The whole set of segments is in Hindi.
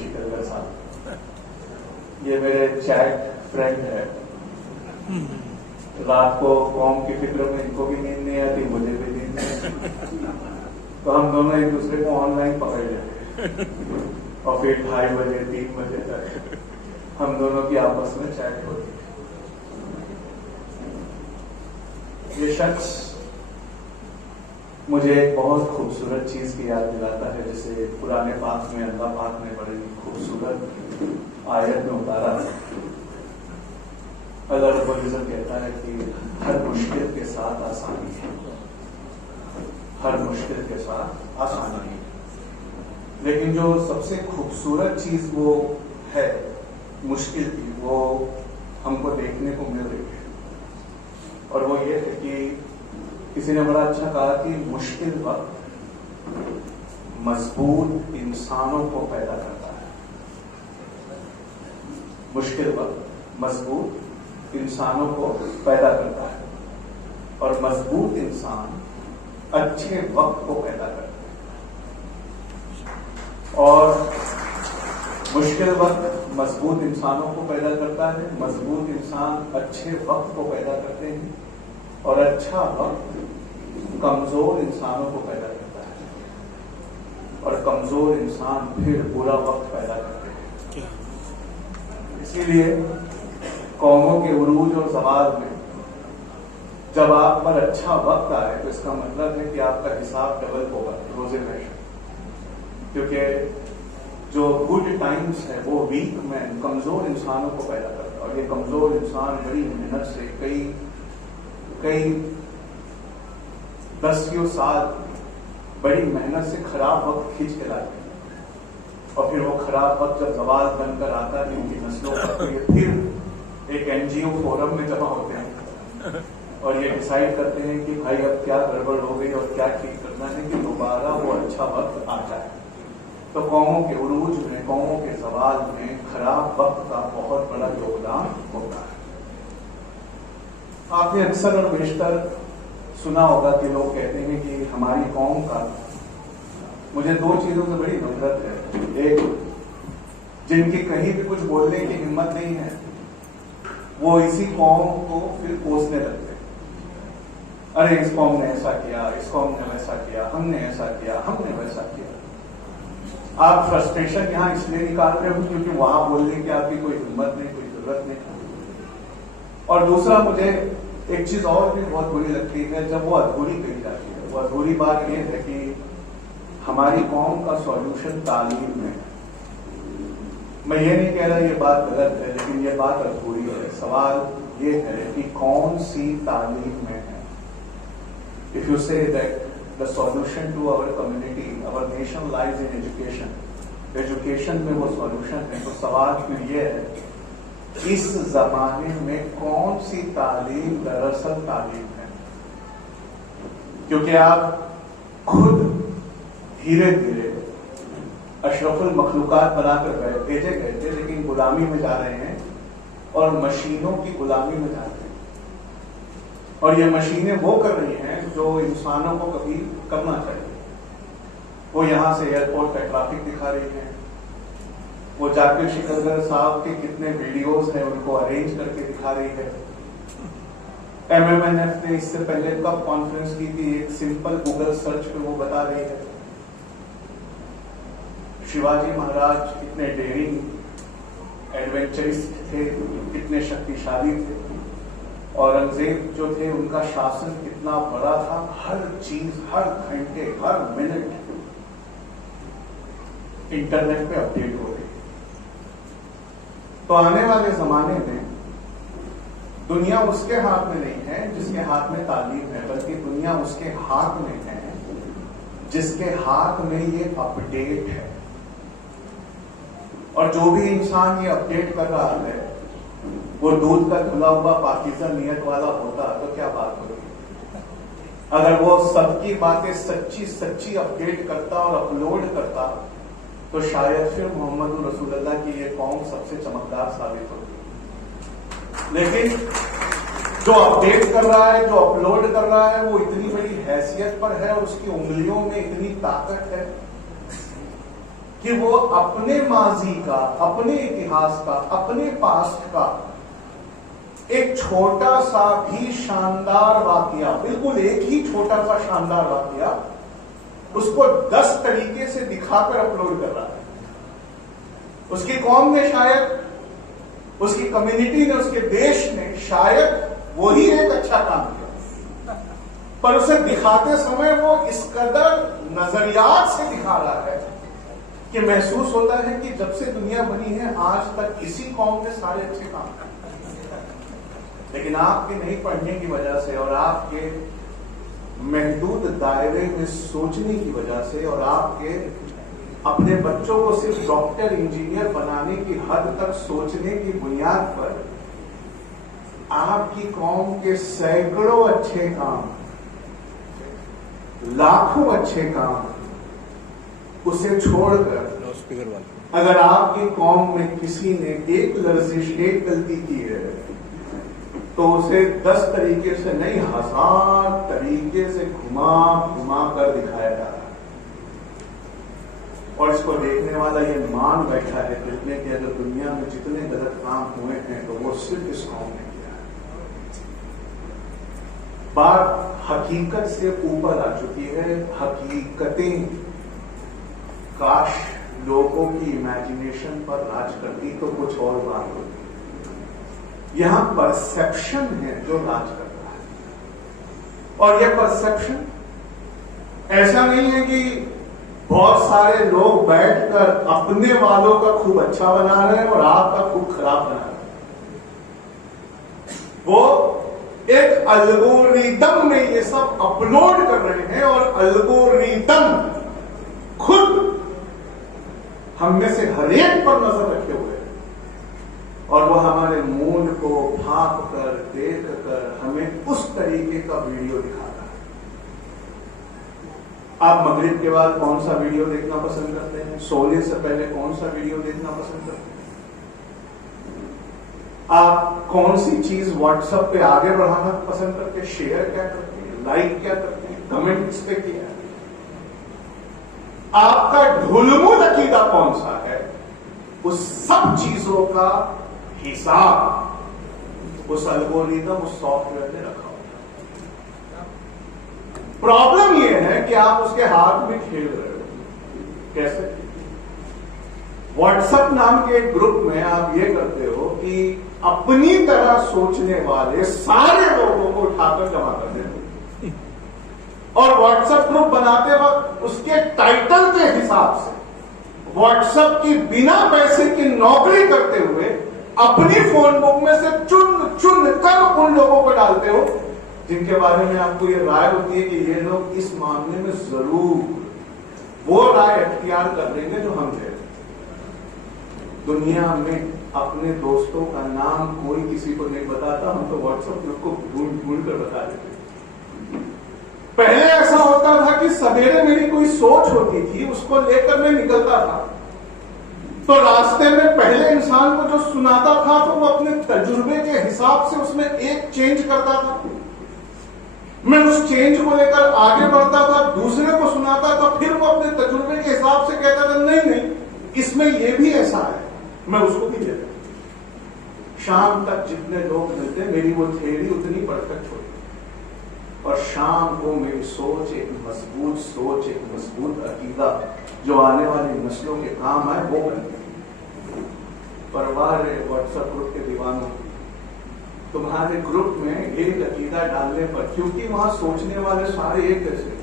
शिकलकर साहब, ये मेरे चैट फ्रेंड है। रात को कौम की फिक्र में इनको भी नींद नहीं आती, मुझे भी नींद नहीं आती, तो हम दोनों एक दूसरे को ऑनलाइन पकड़ लेते और फिर 2:30 बजे 3 बजे तक हम दोनों की आपस में चैट होती है। ये शख्स मुझे एक बहुत खूबसूरत चीज की याद दिलाता है, जिसे पुराने पाक में अल्लाह पाक ने बड़ी खूबसूरत आयत में उतारा है। अल्लाह रब्बुल इज्जत कहता है कि हर मुश्किल के साथ आसानी है, हर मुश्किल के साथ आसानी है। लेकिन जो सबसे खूबसूरत चीज वो है मुश्किल की, वो हमको देखने को मिल रही है, और वो ये है कि किसी ने बड़ा अच्छा कहा कि मुश्किल वक्त मजबूत इंसानों को पैदा करता है। मुश्किल वक्त मजबूत इंसानों को पैदा करता है, और मजबूत इंसान अच्छे वक्त को पैदा करते हैं। और मुश्किल वक्त मजबूत इंसानों को पैदा करता है, मजबूत इंसान अच्छे वक्त को पैदा करते हैं, और अच्छा वक्त कमजोर इंसानों को पैदा करता है, और कमजोर इंसान फिर बुरा वक्त पैदा करते हैं। इसीलिए कौमों के उरूज और ज़वाल में जब आप पर अच्छा वक्त आए तो इसका मतलब है कि आपका हिसाब डबल होगा रोजे में, क्योंकि जो गुड टाइम्स है वो वीक में कमजोर इंसानों को पैदा करता है, और ये कमजोर इंसान बड़ी मेहनत से कई दसियों साल बड़ी मेहनत से खराब वक्त खींच के लाते हैं, और फिर वो खराब वक्त जब ज़वाल बनकर आता है उनकी नस्लों का, तो ये फिर एक NGO फोरम में जमा होते हैं और ये डिसाइड करते हैं कि भाई अब क्या गड़बड़ हो गई और क्या ठीक करना है कि दोबारा वो अच्छा वक्त आ जाए। तो कौमों के उरूज में, कौमों के ज़वाल में खराब वक्त का बहुत बड़ा योगदान होता है। आपने अक्सर और बेशतर सुना होगा कि लोग कहते हैं कि हमारी कौम का, मुझे 2 चीजों से बड़ी नफरत है। एक, जिनकी कहीं भी कुछ बोलने की हिम्मत नहीं है, वो इसी कौम को फिर कोसने लगते हैं। अरे इस कौम ने ऐसा किया, इस कौम ने वैसा किया, हमने ऐसा किया, हमने वैसा किया। आप फ्रस्ट्रेशन यहाँ इसलिए निकाल रहे हो क्योंकि वहां बोलने की आपकी कोई हिम्मत नहीं, कोई जरूरत नहीं। और दूसरा, मुझे एक चीज और भी बहुत बुरी लगती है जब वो अधूरी कही जाती है। वो अधूरी बात ये है कि हमारी कौम का सॉल्यूशन तालीम में है। मैं ये नहीं कह रहा ये बात गलत है, लेकिन ये बात अधूरी है। सवाल ये है कि कौन सी तालीम में है। If you say that the solution to our community, our nation lies in education, education में वो सॉल्यूशन है, तो सवाल फिर ये है इस जमाने में कौन सी तालीम दरअसल तालीम है। क्योंकि आप खुद धीरे धीरे अशरफुल मखलूकात बनाकर भेजे गए थे, लेकिन गुलामी में जा रहे हैं और मशीनों की गुलामी में जा रहे हैं। और ये मशीनें वो कर रही हैं जो इंसानों को कभी करना चाहिए। वो यहां से एयरपोर्ट का ट्रैफिक दिखा रही है, वो जाकिर शिकलकर साहब के कितने वीडियोस हैं उनको अरेंज करके दिखा रही है। MMNF ने इससे पहले कब कॉन्फ्रेंस की थी, एक सिंपल गूगल सर्च पे वो बता रही है। शिवाजी महाराज कितने डेयरिंग एडवेंचरिस्ट थे, कितने शक्तिशाली थे। औरंगजेब जो थे उनका शासन कितना बड़ा था। हर चीज, हर घंटे, हर मिनट इंटरनेट पे अपडेट हो रही है। तो आने वाले जमाने में दुनिया उसके हाथ में नहीं है जिसके हाथ में तालीम है, बल्कि दुनिया उसके हाथ में है जिसके हाथ में ये अपडेट है। और जो भी इंसान ये अपडेट कर रहा है वो दूध का धुला हुआ पाकीज़ा नियत वाला होता तो क्या बात होती। अगर वो सबकी बातें सच्ची सच्ची अपडेट करता और अपलोड करता तो शायद फिर मोहम्मद रसूलुल्लाह की ये कौम सबसे चमकदार साबित होती। लेकिन जो अपडेट कर रहा है, जो अपलोड कर रहा है, वो इतनी बड़ी हैसियत पर है और उसकी उंगलियों में इतनी ताकत है कि वो अपने माजी का, अपने इतिहास का, अपने पास्ट का एक छोटा सा भी शानदार वाकया, बिल्कुल एक ही छोटा सा शानदार वाकया, उसको 10 तरीके से दिखाकर अपलोड कर रहा है। उसकी कौम ने शायद, उसकी कम्युनिटी ने, उसके देश ने शायद वही एक अच्छा काम किया, पर उसे दिखाते समय वो इस कदर नजरियात से दिखा रहा है कि महसूस होता है कि जब से दुनिया बनी है आज तक इसी कौम ने सारे अच्छे काम किए। लेकिन आपके नहीं पढ़ने की वजह से और आपके महदूद दायरे में सोचने की वजह से और आपके अपने बच्चों को सिर्फ डॉक्टर इंजीनियर बनाने की हद तक सोचने की बुनियाद पर आपकी कौम के सैकड़ों अच्छे काम, लाखों अच्छे काम, उसे छोड़कर अगर आपकी कौम में किसी ने एक लर्जिश, एक गलती की है तो उसे 10 तरीके से नहीं 1000 तरीके से घुमा घुमा कर दिखाया जा रहा है। और इसको देखने वाला ये मान बैठा है दिल में कि अगर दुनिया में जितने गलत काम हुए हैं तो वो सिर्फ इस कौम ने किया है। बात हकीकत से ऊपर आ चुकी है। हकीकतें काश लोगों की इमेजिनेशन पर राज करती तो कुछ और बात होती। यहां परसेप्शन है जो राज करता है। और यह परसेप्शन ऐसा नहीं है कि बहुत सारे लोग बैठकर अपने वालों का खूब अच्छा बना रहे हैं और आपका खूब खराब बना रहे हैं। वो एक अल्गोरिदम में ये सब अपलोड कर रहे हैं और अल्गोरिदम खुद हम में से हर एक पर नजर रखे हुए हैं और वो हमारे मूड को भाप कर, देख कर हमें उस तरीके का वीडियो दिखा रहा है। आप मगरिब के बाद कौन सा वीडियो देखना पसंद करते हैं? सोने से पहले कौन सा वीडियो देखना पसंद करते हैं? आप कौन सी चीज व्हाट्सएप पे आगे बढ़ाना पसंद करते हैं? शेयर क्या करते हैं? लाइक क्या करते हैं? कमेंट किस पे किया है? आपका ढुलमुल अकीदा कौन सा है? उस सब चीजों का हिसाब उस एल्गोरिदम, उस सॉफ्टवेयर ने रखा होता है। प्रॉब्लम यह है कि आप उसके हाथ में खेल रहे हो। कैसे? व्हाट्सएप नाम के एक ग्रुप में आप ये करते हो कि अपनी तरह सोचने वाले सारे लोगों को उठाकर जमा कर देते हो और व्हाट्सएप ग्रुप बनाते वक्त उसके टाइटल के हिसाब से व्हाट्सएप की बिना पैसे की नौकरी करते हुए अपनी फोन बुक में से चुन चुन कर उन लोगों को डालते हो जिनके बारे में आपको ये राय होती है कि ये लोग इस मामले में जरूर वो राय अख्तियार कर लेंगे जो हम दे। दुनिया में अपने दोस्तों का नाम कोई किसी को नहीं बताता, हम तो व्हाट्सएप ग्रुप को ढूंढ ढूंढ कर बता देते। पहले ऐसा होता था कि सवेरे मेरी कोई सोच होती थी, उसको लेकर मैं निकलता था तो रास्ते में पहले इंसान को जो सुनाता था तो वो अपने तजुर्बे के हिसाब से उसमें एक चेंज करता था। मैं उस चेंज को लेकर आगे बढ़ता था, दूसरे को सुनाता था, फिर वो अपने तजुर्बे के हिसाब से कहता था नहीं नहीं इसमें ये भी ऐसा है, मैं उसको भी देता। शाम तक जितने लोग मिलते मेरी वो थ्योरी उतनी परफेक्ट होती और शाम को मेरी सोच एक मजबूत सोच, एक मजबूत अकीदा जो आने वाली नस्लों के काम आए वो बन गई। परवाह है व्हाट्सएप ग्रुप के दीवानों, तुम्हारे ग्रुप में एक अकीदा डालने पर, क्योंकि वहां सोचने वाले सारे एक जैसे,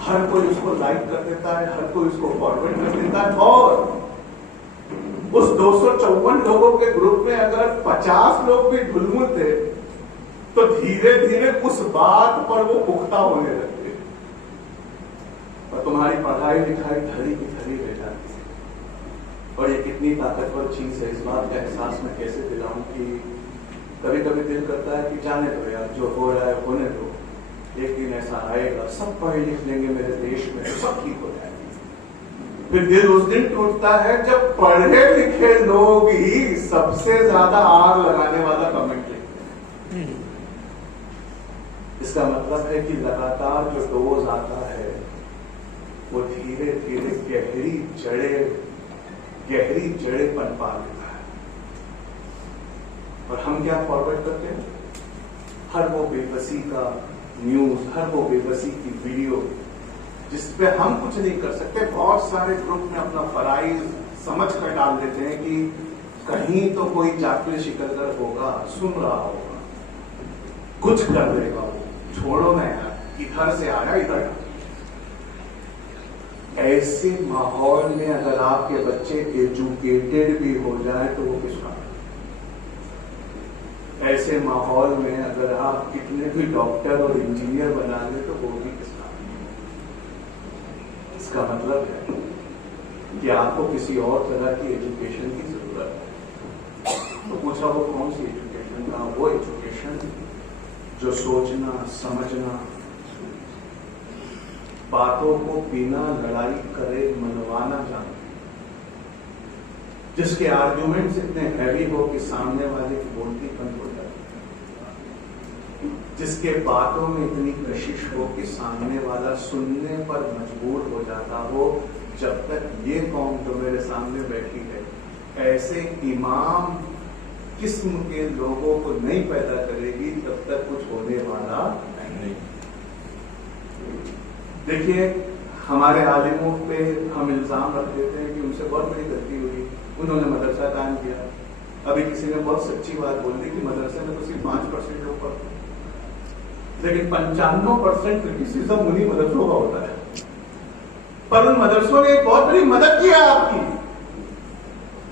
हर कोई उसको लाइक कर देता है, हर कोई उसको फॉरवर्ड कर देता है और उस 254 लोगों के ग्रुप में अगर 50 लोग भी ढुलमुल थे तो धीरे धीरे उस बात पर वो पुख्ता होने लगते और तुम्हारी पढ़ाई लिखाई धड़ी की धड़ी रह जाती है। और ये कितनी ताकतवर चीज है, इस बात का एहसास मैं कैसे दिलाऊं कि कभी कभी दिल करता है कि जाने दो यार, जो हो रहा है होने दो, एक दिन ऐसा आएगा सब पढ़े लिख लेंगे मेरे देश में तो सब ठीक हो जाएगा। फिर दिल उस दिन टूटता है जब पढ़े लिखे लोग ही सबसे ज्यादा आग लगाने वाला कमेंट लिखते हैं। इसका मतलब है कि लगातार जो डोज आता है वो धीरे धीरे गहरी जड़ें पनपा लेता है। और हम क्या फॉरवर्ड करते हैं? हर वो बेबसी का न्यूज, हर वो बेबसी की वीडियो जिसपे हम कुछ नहीं कर सकते। बहुत सारे ग्रुप में अपना फराइज समझ कर डाल देते हैं कि कहीं तो कोई जाकिर शिकलगर होगा, सुन रहा होगा, कुछ कर देगा वो, छोड़ो ना यार, इधर से आया इधर। ऐसे माहौल में अगर आपके बच्चे एजुकेटेड भी हो जाए तो वो किस काम? ऐसे माहौल में अगर आप कितने भी डॉक्टर और इंजीनियर बना ले तो वो भी किस काम? इसका मतलब है कि आपको किसी और तरह की एजुकेशन की जरूरत है। तो पूछा वो कौन सी एजुकेशन का? वो एजुकेशन जो सोचना, समझना, बातों को बिना लड़ाई करे मनवाना जानते, जिसके आर्ग्यूमेंट्स इतने हैवी हो कि सामने वाले की बोलती बंद हो जाती, जिसके बातों में इतनी कशिश हो कि सामने वाला सुनने पर मजबूर हो जाता हो। जब तक ये कौम जो मेरे सामने बैठी है ऐसे इमाम किस्म के लोगों को नहीं पैदा करेगी तब तक कुछ होने वाला नहीं। देखिए, हमारे आलिमों पे हम इल्जाम रख देते हैं कि उनसे बहुत बड़ी गलती हुई, उन्होंने मदरसा कायम किया। अभी किसी ने बहुत सच्ची बात बोल दी कि मदरसे में तो सिर्फ 5% लोग पढ़ते, लेकिन 95% क्रिटिसिज्म उन्हीं मदरसों का होता है। पर उन मदरसों ने एक बहुत बड़ी मदद की है आपकी।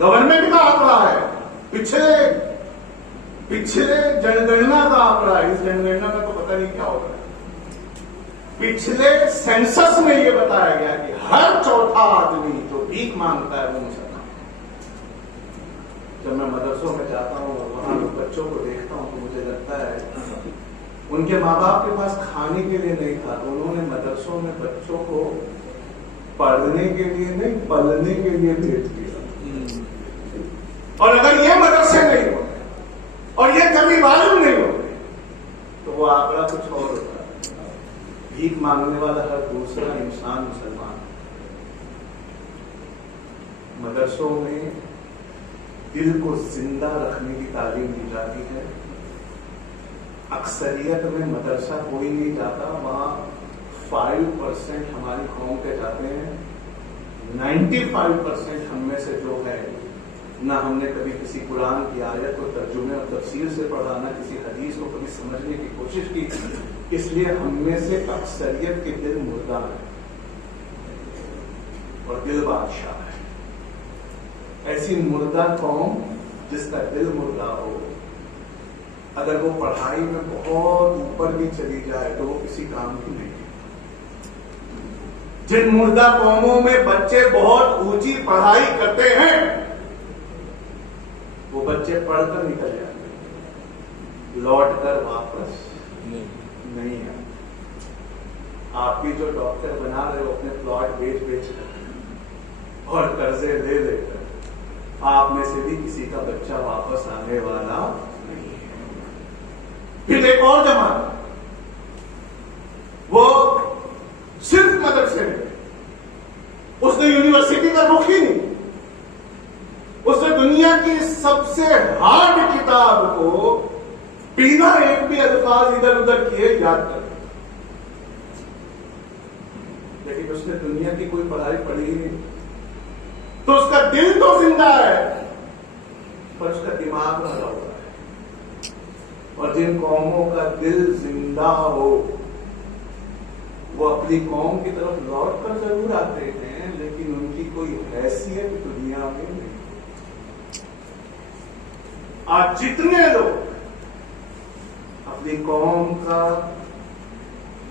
गवर्नमेंट का आंकड़ा है, पिछले जनगणना का आंकड़ा है। इस जनगणना का तो पता नहीं क्या होता है। पिछले सेंसस में ये बताया गया कि हर चौथा आदमी जो भीख मांगता है वो मुसलमान। जब मैं मदरसों में जाता हूँ और वहां बच्चों को देखता हूँ तो मुझे लगता है उनके माँ बाप के पास खाने के लिए नहीं था, तो उन्होंने मदरसों में बच्चों को पढ़ने के लिए नहीं, पलने के लिए भेज दिया। और अगर ये मदरसे नहीं होते और ये कभी मालूम नहीं होते तो वो आंकड़ा कुछ और होता। भीख मांगने वाला हर दूसरा इंसान मुसलमान। मदरसों में दिल को जिंदा रखने की तालीम दी जाती है। अक्सरियत में मदरसा कोई नहीं जाता, वहां 5% हमारी कौम के जाते हैं। 95% हम में से जो है ना हमने कभी किसी कुरान की आयत को तर्जुमे और तफसीर से पढ़ा, ना किसी हदीस को कभी समझने की कोशिश की। इसलिए हम में से अक्सरियत के दिल मुर्दा है और दिल बादशाह है। ऐसी मुर्दा कौम जिसका दिल मुर्दा हो, अगर वो पढ़ाई में बहुत ऊपर भी चली जाए तो वो किसी काम की नहीं। जिन मुर्दा कौमों में बच्चे बहुत ऊंची पढ़ाई करते हैं वो बच्चे पढ़कर निकल जाते, लौट कर वापस नहीं है। आप भी जो डॉक्टर बना रहे हो अपने प्लॉट बेच कर और कर्जे ले लेकर, आप में से भी किसी का बच्चा वापस आने वाला नहीं है। फिर एक और जमाना, वो सिर्फ मदरसे में, उसने यूनिवर्सिटी का रुख ही नहीं, उसने दुनिया की सबसे हार्ड किताब को बिना एक भी अल्फाज इधर उधर किए याद कर, लेकिन उसने दुनिया की कोई पढ़ाई पढ़ी ही नहीं। तो उसका दिल तो जिंदा है पर उसका दिमाग मरा हुआ है। और जिन कौमों का दिल जिंदा हो वो अपनी कौम की तरफ लौट कर जरूर आते हैं, लेकिन उनकी कोई हैसियत दुनिया में नहीं। आज जितने लोग अपनी कौम का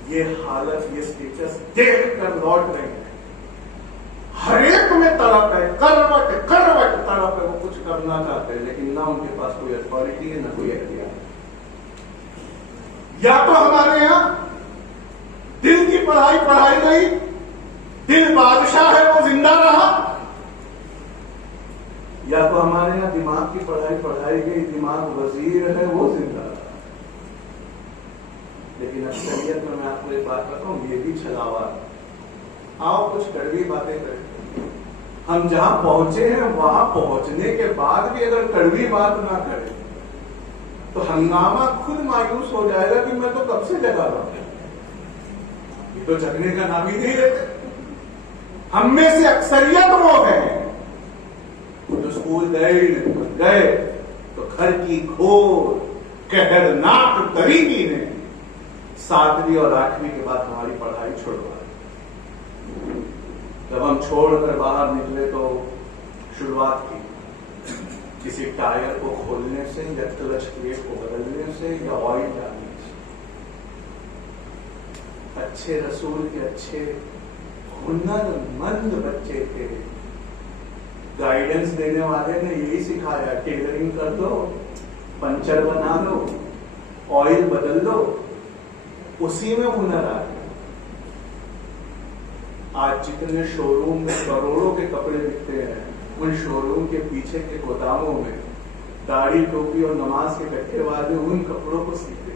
ये हालत, ये स्टेटस देख कर लौट रहे हैं, हर एक में तड़प है, करवट तड़प है। वो कुछ करना चाहते हैं लेकिन ना उनके पास कोई अथॉरिटी है, ना कोई एहतियात है। या तो हमारे यहां दिल की पढ़ाई गई, दिल बादशाह है वो जिंदा रहा, या तो हमारे यहाँ दिमाग की पढ़ाई गई, दिमाग वजीर है वो जिंदा रहा। लेकिन अक्सरियत में मैं आपको एक बात बताऊं, ये भी छलावा आओ कुछ कड़वी बातें करें। हम जहां पहुंचे हैं वहां पहुंचने के बाद भी अगर कड़वी बात ना करें तो हंगामा खुद मायूस हो जाएगा कि मैं तो कब से जगा रहा हूं, ये तो जगने का नाम ही नहीं लेते। हम में से अक्सरियत वो है जो स्कूल गए ही नहीं, गए तो घर की घोर कहरनाक गरीबी ने 7वीं और 8वीं के बाद हमारी पढ़ाई छुड़वा दी। जब हम छोड़कर बाहर निकले तो शुरुआत की किसी टायर को खोलने से या क्लच प्लेट को बदलने से या ऑयल डालने से। अच्छे रसूल के अच्छे हुनरमंद बच्चे थे, गाइडेंस देने वाले ने यही सिखाया, टेलरिंग कर दो, पंचर बना दो, ऑयल बदल दो, उसी में हुनर आ गया। आज जितने शोरूम में करोड़ों के कपड़े बिकते हैं, उन शोरूम के पीछे के गोदामों में दाढ़ी टोपी और नमाज के गट्ठे वाले उन कपड़ों को सीते।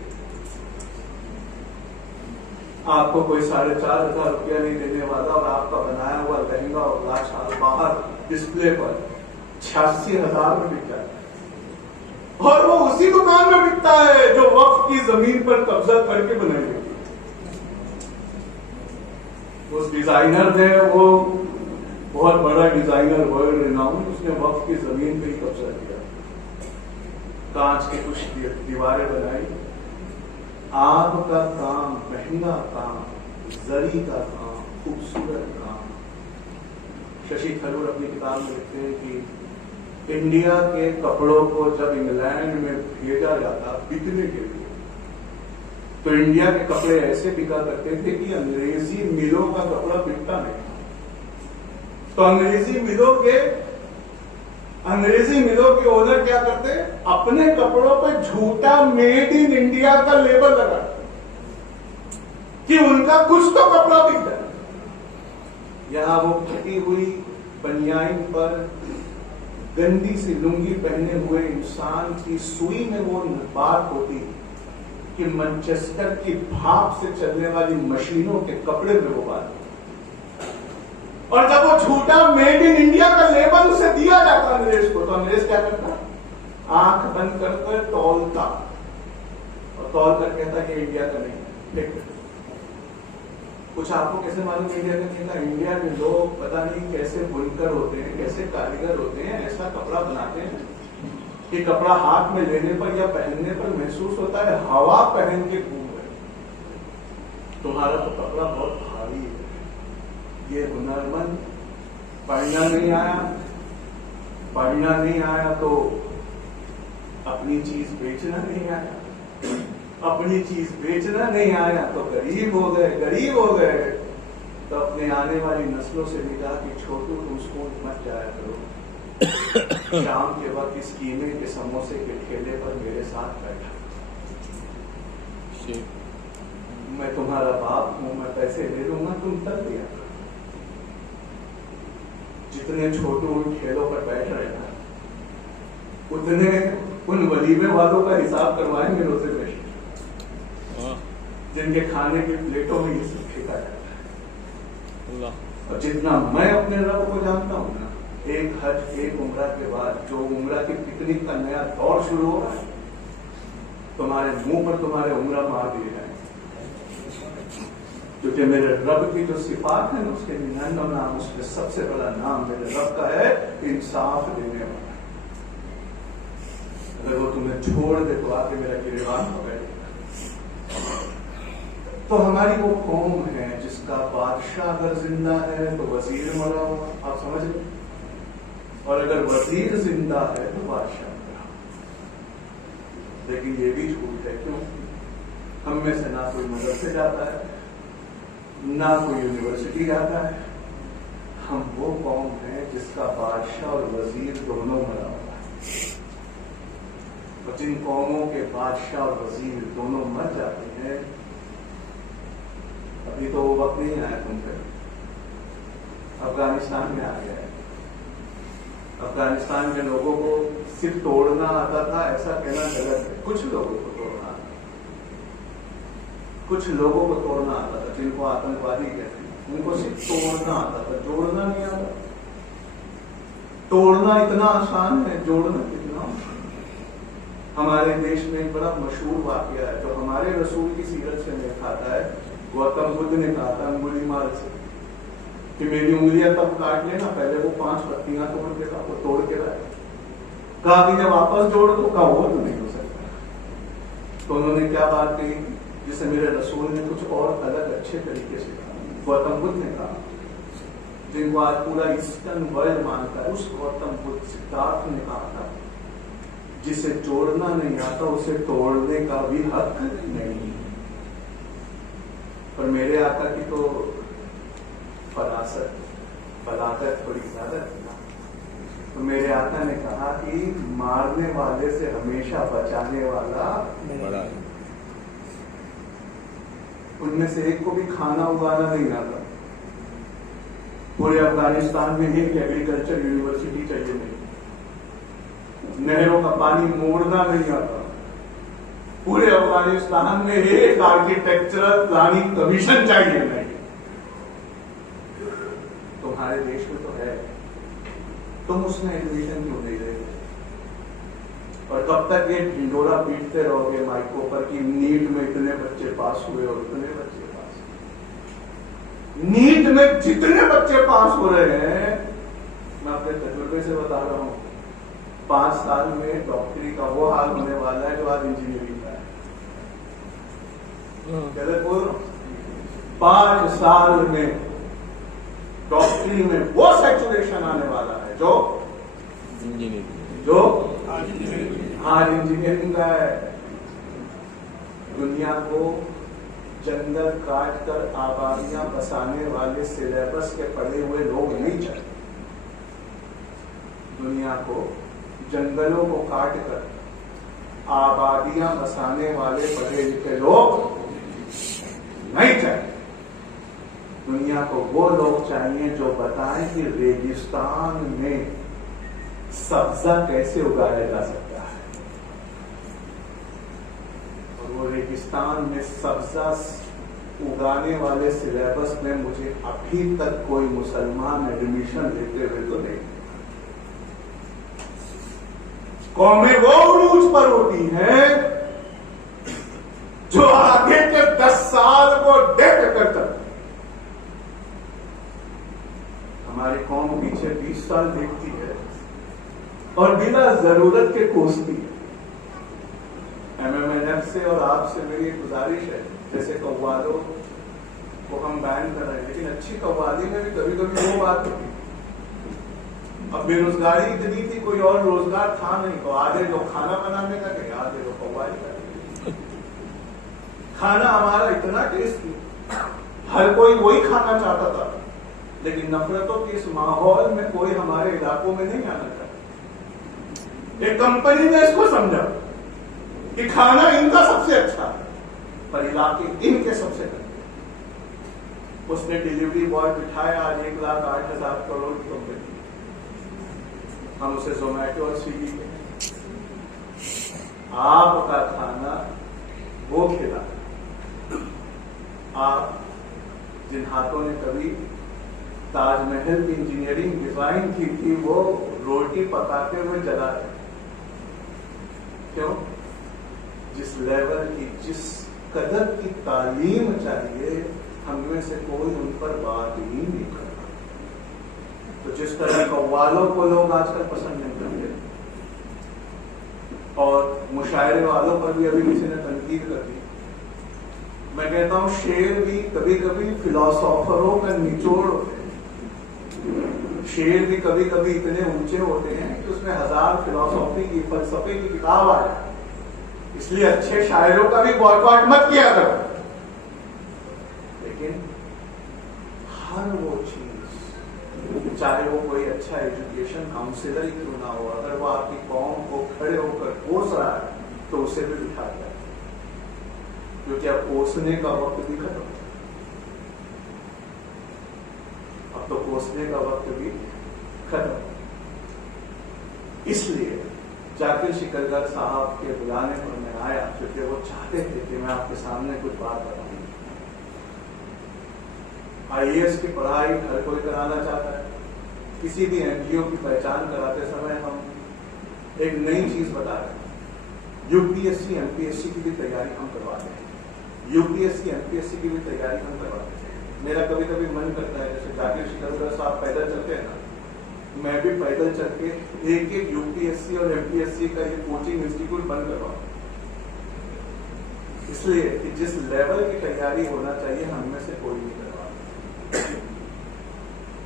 आपको कोई 4,500 रुपया नहीं देने वाला और आपका बनाया हुआ लहंगा और लाछा बाहर डिस्प्ले पर 86,000 में बिक जाता है, और वो उसी दुकान में बिकता है जो वक्फ की जमीन पर कब्जा करके बनाई गई। उस डिजाइनर ने, वो बहुत बड़ा डिजाइनर, वर्ल्ड रिनाउंड, उसने वक्फ की जमीन पे ही कब्जा किया, कांच के कुछ दीवारें बनाई, आग का काम, महंगा काम, जरी का काम, खूबसूरत काम। शशि थरूर अपनी किताब में लिखते हैं कि इंडिया के कपड़ों को जब इंग्लैंड में भेजा जाता बिकने के लिए, तो इंडिया के कपड़े ऐसे बिका करते थे कि अंग्रेजी मिलों का कपड़ा बिकता नहीं। तो अंग्रेजी मिलों के ओनर क्या करते, अपने कपड़ों पर झूठा मेड इन इंडिया का लेबल लगा कि उनका कुछ तो कपड़ा बिक जाए। यहां वो फटी हुई बनियाइन पर गंदी सी लुंगी पहने हुए इंसान की सुई में वो बात होती कि मैनचेस्टर की भाप से चलने वाली मशीनों के कपड़े में वो बात। और जब वो झूठा मेड इन इंडिया का लेबल उसे दिया जाता अंग्रेज को, तो अंग्रेज क्या करता, आंख बंद कर तौलता और तौल कर कहता कि इंडिया का नहीं। कुछ आपको कैसे मालूम इंडिया का नहीं था? इंडिया के लोग पता नहीं कैसे बुनकर होते हैं, कैसे कारीगर होते हैं, ऐसा कपड़ा बनाते हैं कि कपड़ा हाथ में लेने पर या पहनने पर महसूस होता है हवा पहन के घूम रहे। तुम्हारा तो कपड़ा बहुत भारी है। ये हुनरमंद पढ़ना नहीं आया तो अपनी चीज बेचना नहीं आया, अपनी चीज बेचना नहीं आया तो गरीब हो गए। तो अपने आने वाली नस्लों से भी कहा कि छोटू तुम स्कूल मत जाया करो, शाम के वक्त इस कीमे के समोसे के ठेले पर मेरे साथ बैठा, मैं तुम्हारा बाप हूं, मैं पैसे ले लूंगा, तुम तक दिया। जितने छोटू उन ठेलों पर बैठ रहे हैं उतने उन वलीमे वालों का हिसाब करवाएंगे रोजे में, जिनके खाने की प्लेटों में ये सब फेंका जाता है। और जितना मैं अपने रब को जानता हूं ना, एक हज एक उम्रा के बाद जो उम्रा की पिकनिक का नया दौर शुरू हो रहा है, तुम्हारे मुंह पर तुम्हारे उम्रा मार दिए जाए, क्योंकि मेरे रब की जो सिफात है ना, उसके 99 नाम, उसमें सबसे बड़ा नाम मेरे रब का है इंसाफ देने वाला। अगर वो तुम्हें छोड़ दे तो आके मेरा गिरबान हो गए। तो हमारी वो कौम है जिसका बादशाह अगर जिंदा है तो वजीर मरा हुआ, आप समझ लो, और अगर वजीर जिंदा है तो बादशाह मरा। लेकिन ये भी झूठ है, क्यों? हम में से ना कोई मदरसे जाता है, ना कोई यूनिवर्सिटी जाता है। हम वो कौम है जिसका बादशाह और वजीर दोनों मरा हुआ है। और जिन कौमों के बादशाह और वजीर दोनों मर जाते हैं, अभी तो वो वक्त नहीं आया तुम पे, अफगानिस्तान में आ गया है। अफगानिस्तान के लोगों को सिर्फ तोड़ना आता था ऐसा कहना गलत है। कुछ लोगों को तोड़ना आता था, जिनको आतंकवादी कहते हैं। उनको सिर्फ तोड़ना आता था, जोड़ना नहीं आता। तोड़ना इतना आसान है, जोड़ना कितना आसान। हमारे देश में एक बड़ा मशहूर वाकया है जो हमारे रसूल की सीरत से मेल खाता है। गौतम बुद्ध ने कहा था अंगुलीमाल से कि मेरी उंगलियां तब काट लेना, पहले वो 5 पत्तियां तोड़ देगा, वो तोड़ के लाए। कहा कि जब वापस जोड़ दो, कहा वो तो नहीं हो सकता। तो उन्होंने क्या बात कही जिसे मेरे रसूल ने कुछ और अलग अच्छे तरीके से कहा। गौतम बुद्ध ने कहा, जिनको आज पूरा ईस्टर्न वर्ल्ड मानता है, उस गौतम बुद्ध सिद्धार्थ ने कहा था, जिसे जोड़ना नहीं आता उसे तोड़ने का भी हक नहीं। पर मेरे आका की तो फरासत बलागत बड़ी ज्यादा थी ना। तो मेरे आका ने कहा कि मारने वाले से हमेशा बचाने वाला बड़ा। उनमें से एक को भी खाना उगाना नहीं आता। पूरे अफगानिस्तान में एक एग्रीकल्चर यूनिवर्सिटी चाहिए नहीं, नहरों का पानी मोड़ना नहीं आता। पूरे अफगानिस्तान में एक आर्किटेक्चरल प्लानिंग कमीशन चाहिए नहीं। तुम्हारे देश में तो है, तुम उसमें एडमिशन क्यों नहीं देते? और कब तक ये ढिंडोरा पीटते रहोगे माइकों पर कि नीट में इतने बच्चे पास हुए और इतने बच्चे पास? नीट में जितने बच्चे पास हो रहे हैं, मैं अपने तजुर्बे से बता रहा हूं, 5 साल में डॉक्टरी का वो हाल होने वाला है जो आज इंजीनियरिंग का है। गलत बोल रहा हूं? 5 साल में डॉक्टरी में वो सैचुरेशन आने वाला है जो आज इंजीनियरिंग का है। दुनिया को जंगल काट कर आबादियां बसाने वाले सिलेबस के पढ़े हुए लोग नहीं चाहिए। दुनिया को जंगलों को काट कर आबादियां बसाने वाले पढ़े लिखे लोग नहीं चाहिए। दुनिया को वो लोग चाहिए जो बताएं कि रेगिस्तान में सब्जा कैसे उगाया जा सकता है। और वो रेगिस्तान में सब्जा उगाने वाले सिलेबस में मुझे अभी तक कोई मुसलमान एडमिशन लेते हुए तो नहीं। कौमें वो उरूज पर होती हैं जो आगे के 10 साल को डेट कर सकते। हमारी कौम पीछे 20 साल देखती है और बिना जरूरत के कोसती है। MMNF से और आपसे मेरी एक गुजारिश है, जैसे कव्वालों को हम बैन कर रहे हैं, लेकिन अच्छी कव्वाली में भी कभी कभी वो बात होती है। अब बेरोजगारी इतनी थी, कोई और रोजगार था नहीं, तो आधे लोग खाना बनाने लगे, आधे लोग कव्वाली करने। खाना हमारा इतना टेस्टी, हर कोई वही खाना चाहता था, लेकिन नफरतों के इस माहौल में कोई हमारे इलाकों में नहीं आना चाहता। एक कंपनी ने इसको समझा कि खाना इनका सबसे अच्छा है, पर इलाके इनके सबसे गंदे। उसने डिलीवरी बॉय बिठाया, आज 1,08,000 करोड़ की कंपनी, हम उसे जोमेटो और स्विगी के। आपका खाना वो खिला, आप जिन हाथों ने कभी ताजमहल की इंजीनियरिंग डिजाइन की थी, वो रोटी पकाते हुए जला रहे। क्यों? जिस लेवल की, जिस कदर की तालीम चाहिए, हम में से कोई उन पर बात ही नहीं करता। तो जिस तरह कव्वालों को लोग आजकल पसंद नहीं करते, और मुशायरे वालों पर भी अभी किसी ने तनकीद कर दी। मैं कहता हूं शेर भी कभी कभी फिलोसोफरों का निचोड़ होते हैं। शेर भी कभी कभी इतने ऊंचे होते हैं कि उसमें 1000 फिलोसॉफी की, फलसफे की किताब आ जाए। इसलिए अच्छे शायरों का भी बॉयकॉट मत किया करो। लेकिन हर वो चीज, चाहे वो कोई अच्छा एजुकेशन काउंसिलर ही क्यों ना हो, अगर वो आपकी कौम को खड़े होकर कोस रहा है तो उसे भी बिठा जाए, क्योंकि अब कोसने का वक्त भी खत्म। अब तो कोसने का वक्त भी खत्म। इसलिए जाकिर शिकलगर साहब के बुलाने पर मैं आया, क्योंकि वो चाहते थे कि मैं आपके सामने कुछ बात बताऊं। IAS की पढ़ाई हर कोई कराना चाहता है। किसी भी एनजीओ की पहचान कराते समय हम एक नई चीज बता रहे हैं, यूपीएससी एमपीएससी की भी तैयारी हम करवाते हैं, यूपीएससी एमपीएससी की भी तैयारी हम करवाते हैं। मेरा कभी कभी मन करता है, जैसे जाकिर शिकलकर साहब पैदल चलते हैं ना, मैं भी पैदल चल के एक एक यूपीएससी और एमपीएससी का ये कोचिंग इंस्टीट्यूट बंद करवाऊं, इसलिए कि जिस लेवल की तैयारी होना चाहिए हम में से कोई नहीं करवा।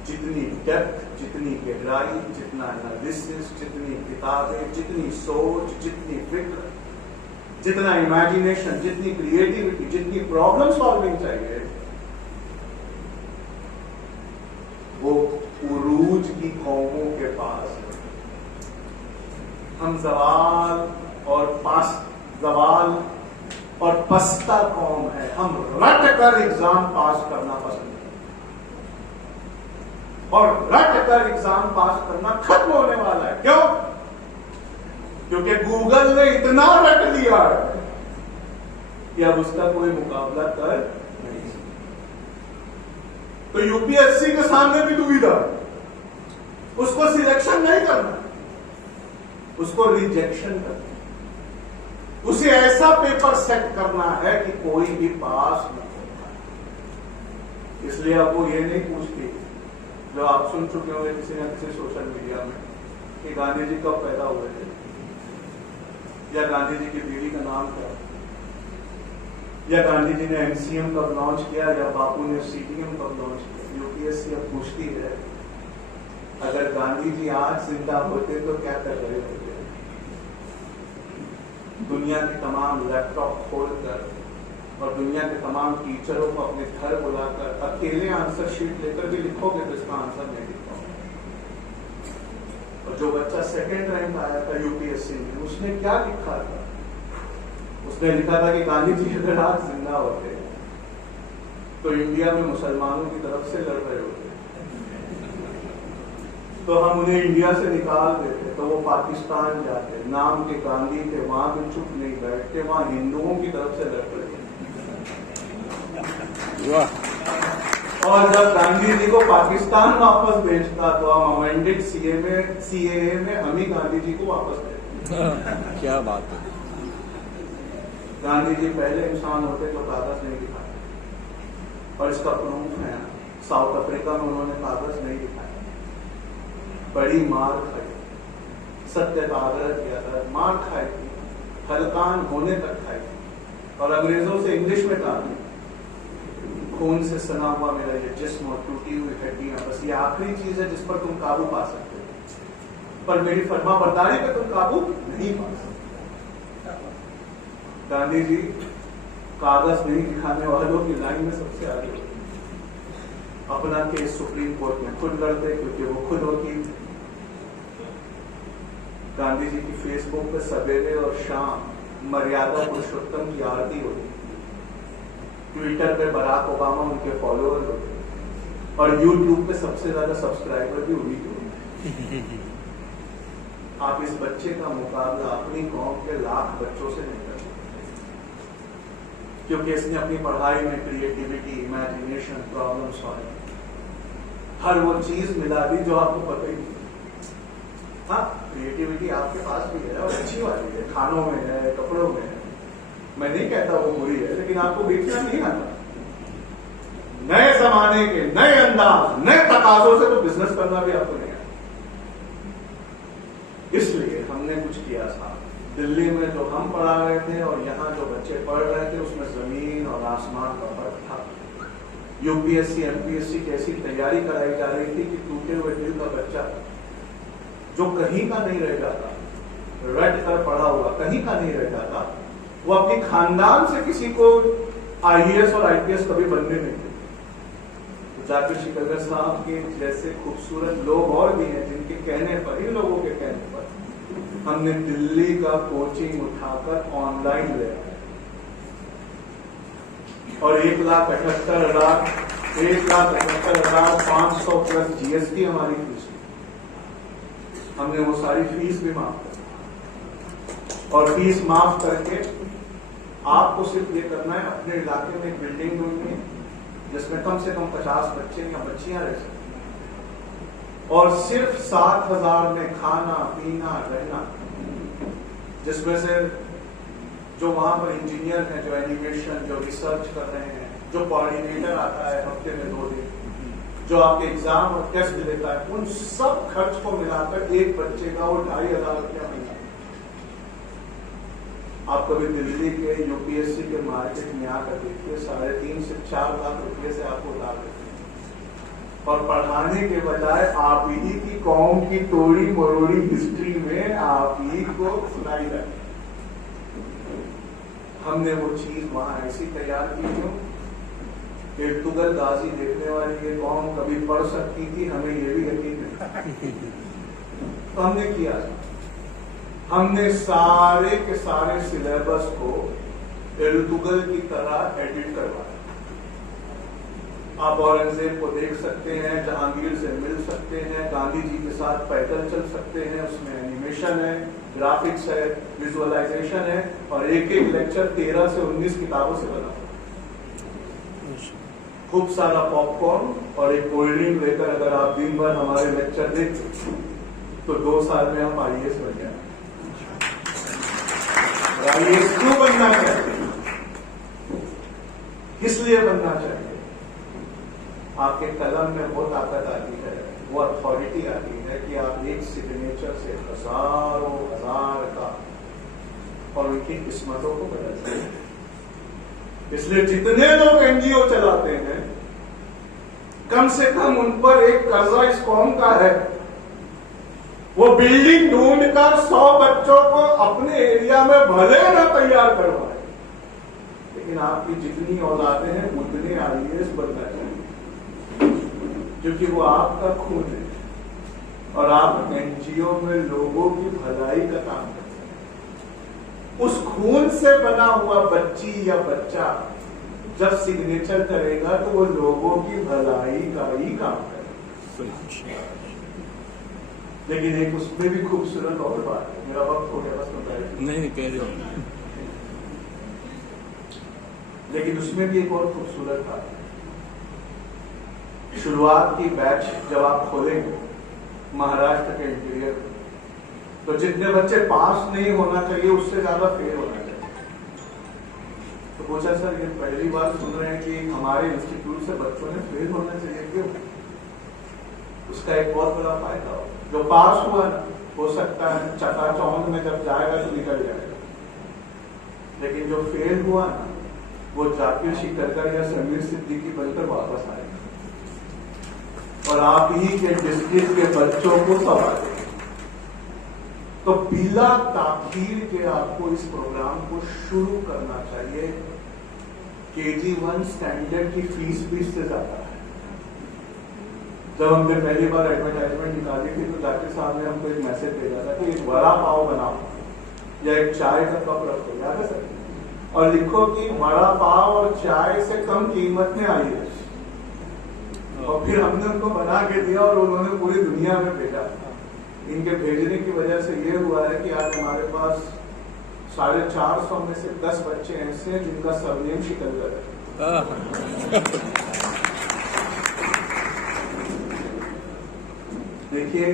जितनी डेप्थ, जितनी गहराई, जितना एनालिसिस, जितनी किताबें, जितनी सोच, जितनी फिक्र, जितना इमेजिनेशन, जितनी क्रिएटिविटी, जितनी प्रॉब्लम सॉल्विंग चाहिए, वो उरूज की कौमों के पास है। हम जवाल और पस्ता कौम है, हम रट कर एग्जाम पास करना पसंद करते हैं और रट कर एग्जाम पास करना खत्म होने वाला है। क्यों? क्योंकि गूगल ने इतना रट लिया है कि अब उसका कोई मुकाबला कर नहीं सकता। तो यूपीएससी के सामने भी दुविधा, उसको सिलेक्शन नहीं करना, उसको रिजेक्शन करना, उसे ऐसा पेपर सेट करना है कि कोई भी पास न हो पाए। इसलिए अब वो ये नहीं पूछती, जो आप सुन चुके होंगे किसी न किसी सोशल मीडिया में, कि गांधी जी कब पैदा हुए थे, या गांधी जी की बीवी का नाम क्या, या गांधी जी ने एमसीएम कब लॉन्च किया, या बापू ने सीटीएम कब लॉन्च किया। यूपीएससी अब पूछती है, अगर गांधी जी आज जिंदा होते तो क्या कर रहे होते? दुनिया के तमाम लैपटॉप खोलकर और दुनिया के तमाम टीचरों को अपने घर बुलाकर अकेले आंसर शीट लेकर भी लिखोगे तो इसका आंसर नहीं लिख पाओगे। और जो बच्चा सेकंड रैंक आया था यूपीएससी में, उसने क्या लिखा था? उसने लिखा था कि गांधी जी अगर आज जिंदा होते तो इंडिया में मुसलमानों की तरफ से लड़ रहे होते, तो हम उन्हें इंडिया से निकाल देते, तो वो पाकिस्तान जाते, नाम के गांधी थे, वहां भी चुप नहीं बैठते, वहां हिंदुओं की तरफ से लड़ रहे। और जब गांधी जी को पाकिस्तान वापस भेजता तो हम अमेंडेड सीएए में हम ही गांधी जी को वापस भेजते। क्या बात है। गांधी जी पहले इंसान होते जो कागज नहीं दिखाए, और इसका प्रूफ है, साउथ अफ्रीका में उन्होंने कागज नहीं दिखाया, बड़ी मार खाई, सत्य का आग्रह किया था, मार खाई थी, हलकान होने तक खाई थी, और अंग्रेजों से इंग्लिश में कहा, खून से सना हुआ मेरा ये जिस्म और टूटी हुई हड्डियां, बस ये आखिरी चीज है जिस पर तुम काबू पा सकते हो, पर मेरी फरमाबरदारी पे तुम काबू नहीं पा सकते। गांधी जी कागज नहीं दिखाने वालों की लाइन में सबसे आगे होते, अपना केस सुप्रीम कोर्ट में खुद लड़ते क्योंकि वो खुद वकील थे। गांधी जी की फेसबुक पे सवेरे और शाम मर्यादा पुरुषोत्तम की आरती होती, ट्विटर पे बराक ओबामा उनके फॉलोअर होते, और यूट्यूब पे सबसे ज्यादा सब्सक्राइबर भी उन्हीं के होते। आप इस बच्चे का मुकाबला अपनी कौम के लाख बच्चों से नहीं कर सकते, क्योंकि इसने अपनी पढ़ाई में क्रिएटिविटी, इमेजिनेशन, प्रॉब्लम सॉल्विंग, हर वो चीज मिला दी जो आपको पता ही नहीं। हाँ, क्रिएटिविटी आपके पास भी है और अच्छी वाली है, खानों में है, कपड़ों में है, मैं नहीं कहता वो बुरी है, लेकिन आपको बेचना नहीं आता। नए जमाने के नए अंदाज, नए तकाजों से तो बिजनेस करना भी आपको नहीं आता। इसलिए हमने कुछ किया था, दिल्ली में जो हम पढ़ा रहे थे और यहाँ जो बच्चे पढ़ रहे थे, उसमें जमीन और आसमान का फर्क था। यूपीएससी एमपीएससी की ऐसी तैयारी कराई जा रही थी कि टूटे हुए दिल का बच्चा जो कहीं का नहीं रह जाता, रट कर पढ़ा हुआ कहीं का नहीं रह जाता, वो अपने खानदान से किसी को आईएएस और आईपीएस कभी बनने नहीं थे। तो जाकिर शिकलकर साहब के जैसे खूबसूरत लोग और भी हैं जिनके कहने पर, इन लोगों के कहने पर हमने दिल्ली का कोचिंग उठाकर ऑनलाइन ले आया, और 1,78,500 प्लस जीएसटी हमारी फीस, हमने वो सारी फीस भी माफ कर दी। और फीस माफ करके आपको सिर्फ ये करना है, अपने इलाके में एक बिल्डिंग ढूंढनी है, जिसमें कम से कम 50 बच्चे या बच्चियां रह सकती हैं, और सिर्फ 7,000 में खाना पीना रहना, जिसमें से जो वहां पर इंजीनियर हैं, जो एनिमेशन, जो रिसर्च कर रहे हैं, जो कोऑर्डिनेटर आता है हफ्ते में 2 दिन, जो आपके एग्जाम और टेस्ट देता है, उन सब खर्च को मिलाकर एक बच्चे का वो 2,500 रुपया महीना। आप कभी दिल्ली के यूपीएससी के मार्केट में आकर देखिए, 3.5 से 4 लाख रुपए से आपको उतार देते हैं, और पढ़ाने के बजाय आप ही की कौम की तोड़ी मरोड़ी हिस्ट्री में आप ही को सुनाई जाती। हमने वो चीज वहां ऐसी तैयार की क्यों? इर्तुगल गाजी देखने वाली ये कौम कभी पढ़ सकती थी, हमें ये भी यकीन नहीं। तो हमने किया, हमने सारे के सारे सिलेबस को इर्तुगल की तरह एडिट करवाया। आप औरंगजेब को देख सकते हैं, जहांगीर से मिल सकते हैं, गांधी जी के साथ पैदल चल सकते हैं, उसमें एनिमेशन है, ग्राफिक्स है, विजुअलाइजेशन है, और एक एक लेक्चर 13 से 19 किताबों से बना। खूब सारा पॉपकॉर्न और एक कोल्ड ड्रिंक लेकर अगर आप दिन भर हमारे लेक्चर देखते तो 2 साल में हम IAS बन जाए। IAS क्यों बनना चाहिए? किस लिए बनना चाहिए? आपके कलम में वो ताकत आती है, वो अथॉरिटी आती है कि आप एक सिग्नेचर से हजारों हजार का और उनकी किस्मतों को बदलते हैं। इसलिए जितने लोग NGO चलाते हैं, कम से कम उन पर एक कर्जा इस कौम का है। वो बिल्डिंग ढूंढकर 100 बच्चों को अपने एरिया में भले न तैयार करवाए, लेकिन आपकी जितनी औलादें हैं उतने IAS बनना चाहिए, क्योंकि वो आपका खून है और आप NGO में लोगों की भलाई का काम करते हैं। उस खून से बना हुआ बच्ची या बच्चा जब सिग्नेचर करेगा तो वो लोगों की भलाई का ही काम करेगा। लेकिन एक उसमें भी खूबसूरत और बात है, मेरा वक्त हो गया, बस बताइए। नहीं कह रहे हो। लेकिन उसमें भी एक और खूबसूरत बात है। शुरुआत की बैच जब आप खोलेंगे महाराष्ट्र के इंटीरियर, तो जितने बच्चे पास नहीं होना चाहिए उससे ज्यादा फेल होना चाहिए। तो पूछा, सर ये पहली बार सुन रहे हैं कि हमारे इंस्टीट्यूट से बच्चों ने फेल होना चाहिए, क्यों? उसका एक बहुत बड़ा फायदा हो, जो पास हुआ ना, हो सकता है चकाचौंध में जब जाएगा तो निकल जाएगा, लेकिन जो फेल हुआ ना, वो जाकिर शिकरकर या समीर सिद्दीकी बनकर वापस आएगा और आप ही के डिस्ट्रिक्ट के बच्चों को संभालेंगे। तो बिला ताखीर के आपको इस प्रोग्राम को शुरू करना चाहिए। KG1 स्टैंडर्ड की फीस भी इससे ज्यादा है। जब हमने पहली बार एडवर्टाइजमेंट निकाली थी तो जाकिर साहब ने हमको एक मैसेज भेजा था कि एक वड़ा पाव बनाओ या एक चाय का कप रखो, याद है सर, और लिखो कि वड़ा पाव और चाय से कम कीमत में IAS। और फिर हमने उनको बना के दिया और उन्होंने पूरी दुनिया में भेजा। इनके भेजने की वजह से ये हुआ है कि आज हमारे पास 450 में से 10 बच्चे ऐसे हैं जिनका सरनेम शिकलकर है। देखिए,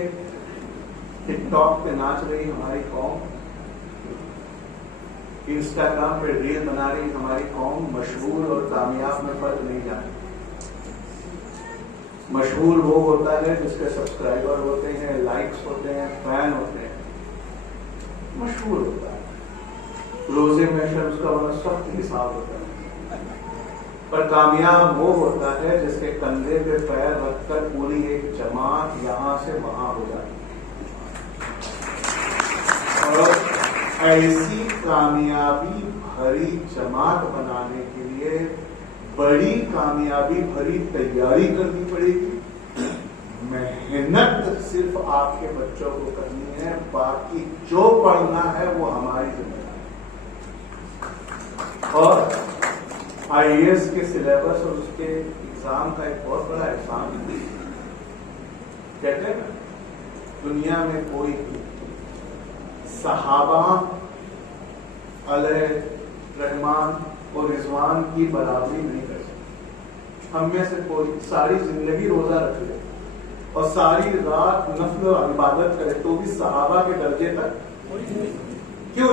टिकटॉक पे नाच रही हमारी कौम, इंस्टाग्राम पे रील बना रही हमारी कौम, मशहूर और कामयाब में फर्क नहीं जानती। मशहूर वो होता है जिसके सब्सक्राइबर होते हैं, लाइक्स होते हैं, फैन होते हैं, मशहूर होता है। रोजे में उसका बड़ा सख्त हिसाब होता है। पर कामयाब वो होता है जिसके कंधे पे पैर रखकर पूरी एक जमात यहां से वहां हो जाती है। और ऐसी कामयाबी भरी जमात बनाने के लिए बड़ी कामयाबी भरी तैयारी करनी पड़ेगी। मेहनत सिर्फ आपके बच्चों को करनी है, बाकी जो पढ़ना है वो हमारी जिम्मेदारी है। और IAS के सिलेबस और उसके एग्जाम का एक बहुत बड़ा एहसान है। कहते हैं दुनिया में कोई सहाबा अलैहिर्रहमान और रिजवान की बराबरी नहीं कर सकते। हम में से कोई सारी जिंदगी रोजा रख ले और सारी रात नफल इबादत करे तो भी सहाबा के दर्जे तक क्यों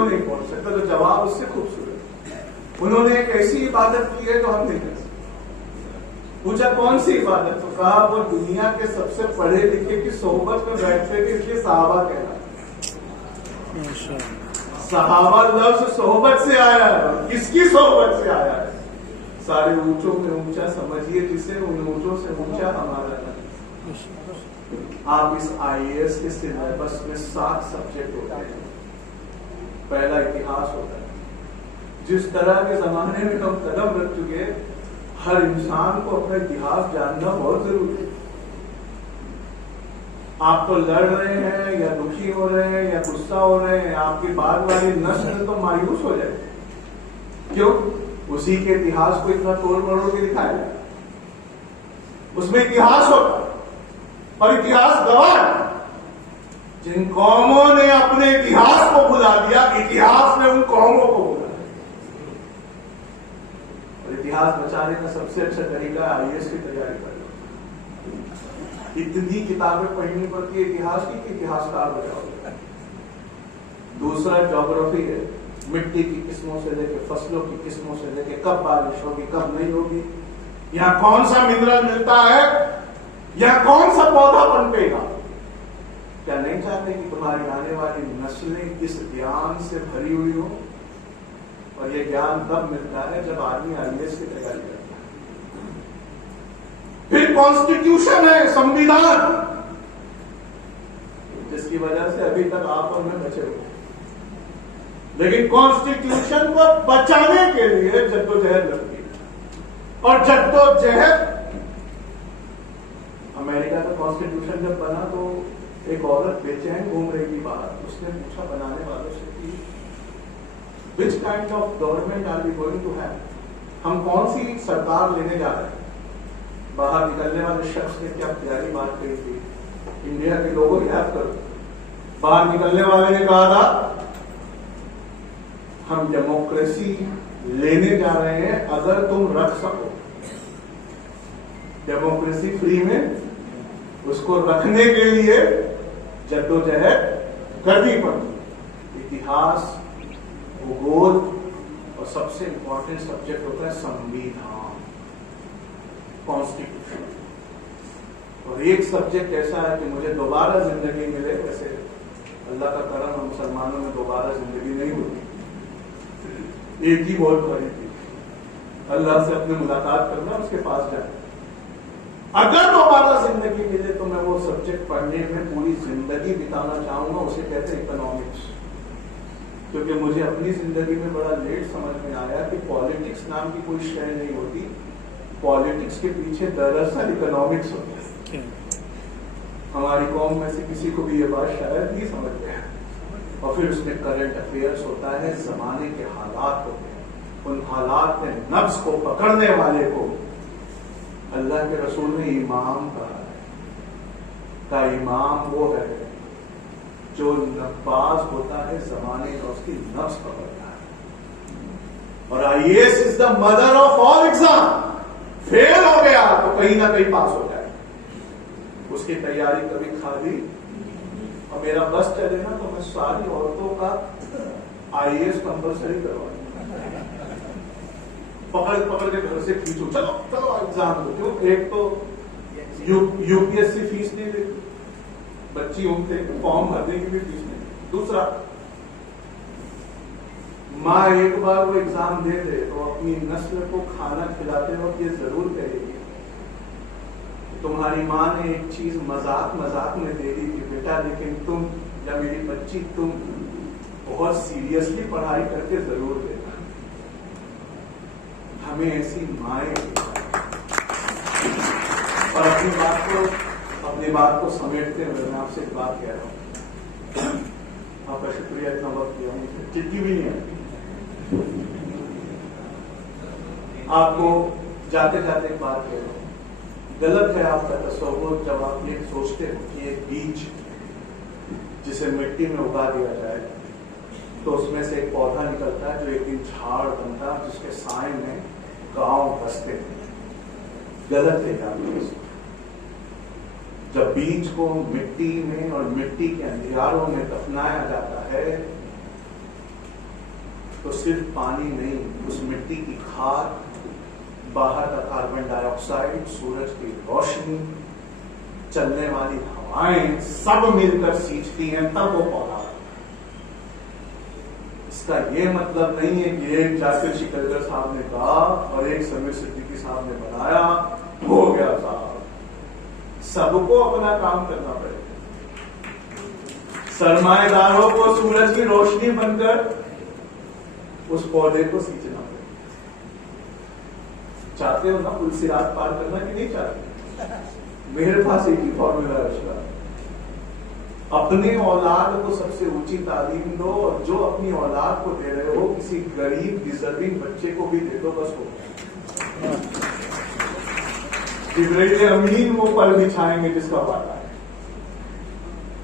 नहीं पहुंच सकता? तो जवाब उससे खूबसूरत। उन्होंने एक ऐसी इबादत की है जो हम नहीं कर सकते। पूछा कौन सी इबादत? तो कहा वो दुनिया के सबसे पढ़े लिखे की सोहबत में बैठते थे, इसलिए सहाबा कहना। सहाबा लफ्ज सोहबत से आया है। किसकी सोहबत से आया है? सारे ऊंचों में ऊंचा समझिए जिसे, उन ऊंचों से ऊंचा हमारा है। आप इस IAS के सिलेबस में 7 सब्जेक्ट होते हैं। पहला इतिहास होता है। जिस तरह के जमाने में हम कदम रख चुके, हर इंसान को अपना इतिहास जानना बहुत जरूरी है। आप तो लड़ रहे हैं या दुखी हो रहे हैं या गुस्सा हो रहे हैं, आपकी बाद वाली नस्ल तो मायूस हो जाएगी। क्यों? उसी के इतिहास को इतना तोड़ मरोड़ के दिखाया। उसमें इतिहास होता और इतिहास गवाह। जिन कौमों ने अपने इतिहास को भुला दिया, इतिहास ने उन कौमों को भुला दिया। और इतिहास बचाने का सबसे अच्छा तरीका IAS की तैयारी करना। इतनी किताबें पढ़नी पड़ती है इतिहास की कि इतिहासकार हो जाओगे। दूसरा ज्योग्राफी है। मिट्टी की किस्मों से लेके फसलों की किस्मों से लेके कब बारिश होगी कब नहीं होगी, यहाँ कौन सा मिनरल मिलता है, यहाँ कौन सा पौधा पनपेगा। क्या नहीं चाहते कि तुम्हारी आने वाली नस्लें इस ज्ञान से भरी हुई हो? और ये ज्ञान तब मिलता है जब आदमी IAS की तैयारी करता है। फिर कॉन्स्टिट्यूशन है, संविधान, जिसकी वजह से अभी तक आप और मैं बचे हुए। लेकिन कॉन्स्टिट्यूशन को बचाने के लिए जद्दोजहद लगती है। और जद्दोजहद, अमेरिका का कॉन्स्टिट्यूशन जब बना तो एक औरत बेचैन घूम रही थी बाहर। उसने पूछा बनाने वालों से कि which kind of government are we going to have, हम कौन सी सरकार लेने जा रहे हैं। बाहर निकलने वाले शख्स ने क्या प्यारी बात कही थी, इंडिया के लोगों याद करो। बाहर निकलने वाले ने कहा था हम डेमोक्रेसी लेने जा रहे हैं अगर तुम रख सको। डेमोक्रेसी फ्री में, उसको रखने के लिए जद्दोजहद करनी पड़ती। इतिहास, भूगोल और सबसे इंपॉर्टेंट सब्जेक्ट होता है संविधान, कॉन्स्टिट्यूशन। और एक सब्जेक्ट ऐसा है कि मुझे दोबारा जिंदगी मिले। वैसे अल्लाह का करम, हम मुसलमानों में दोबारा जिंदगी नहीं होती, एक ही बहुत बड़ी थी, अल्लाह से अपने मुलाकात करना, उसके पास जाना। अगर दोबारा जिंदगी मिले तो मैं वो सब्जेक्ट पढ़ने में पूरी जिंदगी बिताना चाहूंगा। उसे कहते हैं इकोनॉमिक्स। क्योंकि मुझे अपनी जिंदगी में बड़ा लेट समझ में आया कि पॉलिटिक्स नाम की कोई शय नहीं होती। पॉलिटिक्स के पीछे दरअसल इकोनॉमिक्स होती है। हमारी कौम में से किसी को भी ये बात शायद नहीं समझ में आए। और फिर उसमें करंट अफेयर्स होता है, जमाने के हालात होते हैं। उन हालात के नब्ज को पकड़ने वाले को अल्लाह के रसूल ने इमाम कहा है। का इमाम वो है जो नब्बाज होता है, जमाने का उसकी नब्ज पकड़ता है। और IAS is the mother of all exam. Fail हो गया तो कहीं ना कहीं पास हो जाए, उसकी तैयारी कभी खाली। और मेरा बस चले ना तो मैं सारी औरतों का IAS कंपल्सरी करवाऊंगा। पकड़ के घर से खींचो, चलो चलो एग्जाम दो। क्यों? एक तो UPSC फीस नहीं देती, बच्ची उनसे फॉर्म भरने की भी फीस नहीं। दूसरा, माँ एक बार वो एग्जाम दे दे तो अपनी नस्ल को खाना खिलाते वक्त ये जरूर कहेगी, तुम्हारी माँ ने एक चीज मजाक मजाक में दे दी थी बेटा, लेकिन तुम या मेरी बच्ची तुम बहुत सीरियसली पढ़ाई करके जरूर देना। हमें ऐसी माएँ और अपनी बात को समेटते हुए मैं आपसे एक बात कह रहा हूँ। आपका शुक्रिया, इतना वक्त दिया, मुझे चिट्ठी भी नहीं आई। आपको जाते जाते एक बात कह रहा हूँ, गलत है आपका तस्वुर जब आप ये सोचते हो कि एक बीज जिसे मिट्टी में उगा दिया जाए तो उसमें से एक पौधा निकलता है जो एक दिन झाड़ बनता है, जिसके साए में गांव बसते गलत है जाते। जब बीज को मिट्टी में और मिट्टी के अंधियारों में दफनाया जाता है तो सिर्फ पानी नहीं, उस मिट्टी की खाद, बाहर का कार्बन डाइऑक्साइड, सूरज की रोशनी, चलने वाली हवाएं सब मिलकर सींचती हैं, तब वो पौधा। इसका ये मतलब नहीं है कि एक जाकिर शिकलकर साहब ने कहा और एक समीर सिद्दीकी साहब ने बनाया, हो गया साहब। सबको अपना काम करना पड़ेगा। सरमाएदारों को सूरज की रोशनी बनकर उस पौधे को सींचना पड़ेगा। चाहते हो ना पुलसिरात पार करना कि नहीं चाहते? मेरे पास एक ही फॉर्मूला है, अपने औलाद को सबसे ऊंची तालीम दो, और जो अपनी औलाद को दे रहे हो किसी गरीब डिजर्विंग बच्चे को भी दे दो, बस हो। जिब्राइल अमीन वो पल बिछाएंगे जिसका वादा है।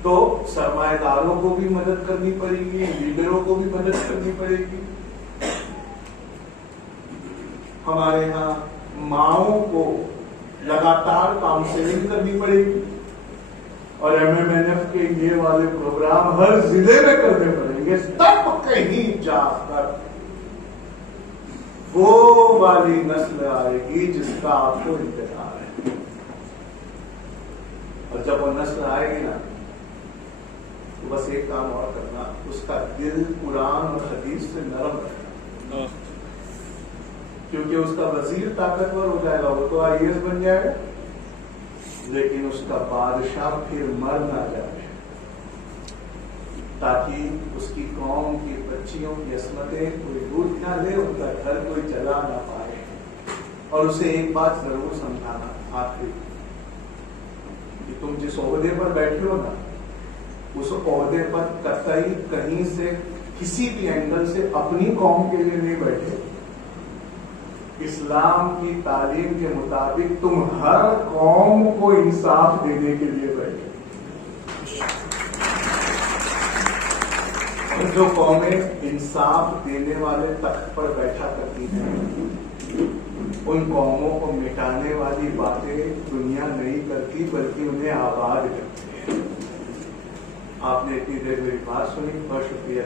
तो सरमाएदारों को भी मदद करनी पड़ेगी, लीडरों को भी मदद करनी पड़ेगी। हमारे यहाँ माओं को लगातार काउंसलिंग करनी पड़ेगी और MMNF के ये वाले प्रोग्राम हर जिले में करने पड़ेंगे, तब कहीं जाकर वो वाली नस्ल आएगी जिसका आपको इंतजार है। और जब वो नस्ल आएगी ना, तो बस एक काम और करना, उसका दिल कुरान और हदीस से नरम रखना, क्योंकि उसका वजीर ताकतवर हो जाएगा, वो तो IAS बन जाएगा, लेकिन उसका बादशाह फिर मर ना जाए, ताकि उसकी कौम की बच्चियों की असमतें कोई लूट ना ले, उनका घर कोई जला ना पाए। और उसे एक बात जरूर समझाना आखिरी, कि तुम जिस ओहदे पर बैठे हो ना, उस ओहदे पर कतई कहीं से किसी भी एंगल से अपनी कौम के लिए नहीं बैठे। इस्लाम की तालीम के मुताबिक तुम हर कौम को इंसाफ देने के लिए बैठे। और जो कौमें इंसाफ देने वाले तख्त पर बैठा करती हैं, उन कौमों को मिटाने वाली बातें दुनिया नहीं करती, बल्कि उन्हें आबाद करती है। आपने इतनी देर मेरी बात सुनी, बहुत शुक्रिया।